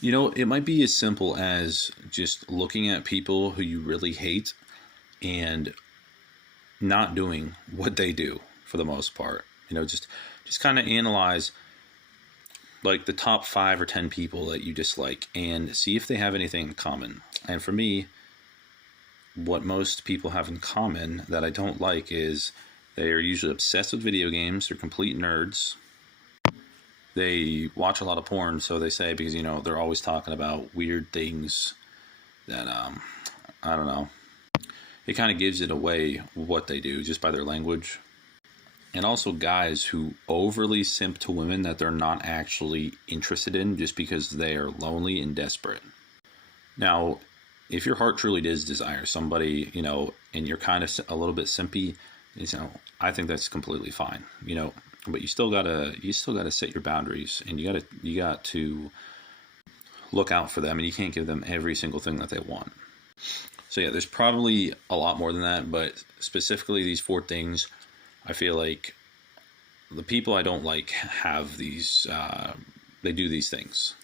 You know, it might be as simple as just looking at people who you really hate and not doing what they do for the most part. You know, just kind of analyze like the top 5 or 10 people that you dislike and see if they have anything in common. And for me, what most people have in common that I don't like is they are usually obsessed with video games. They're complete nerds. They watch a lot of porn, so they say, because, you know, they're always talking about weird things that, I don't know. It kind of gives it away what they do just by their language. And also guys who overly simp to women that they're not actually interested in just because they are lonely and desperate. Now, if your heart truly does desire somebody, you know, and you're kind of a little bit simpy, you know, I think that's completely fine, you know, but you still gotta set your boundaries, and you got to look out for them, and you can't give them every single thing that they want. So yeah, there's probably a lot more than that, but specifically these 4 things, I feel like the people I don't like have these, they do these things.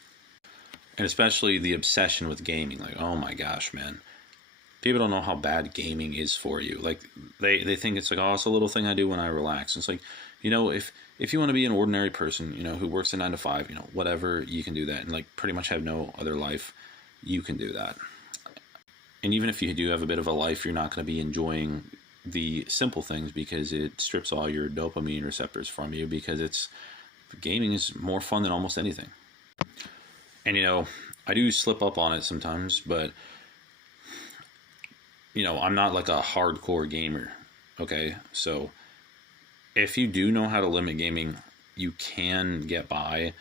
And especially the obsession with gaming. Like, oh my gosh, man. People don't know how bad gaming is for you. Like, they think it's like, oh, it's a little thing I do when I relax. And it's like, you know, if you want to be an ordinary person, you know, who works a 9 to 5, you know, whatever, you can do that. And like pretty much have no other life, you can do that. And even if you do have a bit of a life, you're not going to be enjoying the simple things because it strips all your dopamine receptors from you, because gaming is more fun than almost anything. And, you know, I do slip up on it sometimes, but, you know, I'm not like a hardcore gamer. Okay. So if you do know how to limit gaming, you can get by,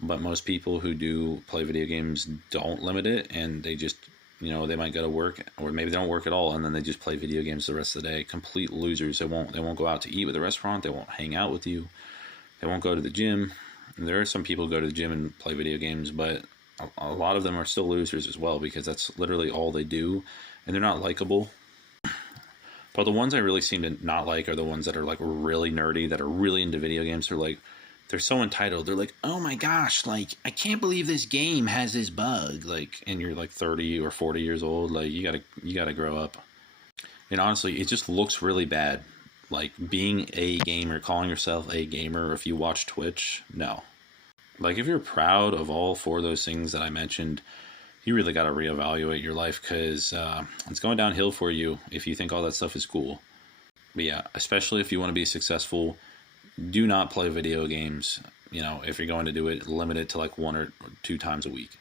but most people who do play video games don't limit it, and they just, you know, they might go to work, or maybe they don't work at all, and then they just play video games the rest of the day. Complete losers. They won't go out to eat with the restaurant. They won't hang out with you. They won't go to the gym. And there are some people who go to the gym and play video games, but a lot of them are still losers as well, because that's literally all they do, and they're not likable. But the ones I really seem to not like are the ones that are like really nerdy, that are really into video games. They're so entitled. They're like, oh my gosh, like, I can't believe this game has this bug. Like, and you're like 30 or 40 years old. Like, you gotta grow up. And honestly, it just looks really bad. Like, being a gamer, calling yourself a gamer, if you watch Twitch, no. Like, if you're proud of all 4 of those things that I mentioned, you really got to reevaluate your life, because it's going downhill for you if you think all that stuff is cool. But yeah, especially if you want to be successful, do not play video games. You know, if you're going to do it, limit it to like 1 or 2 times a week.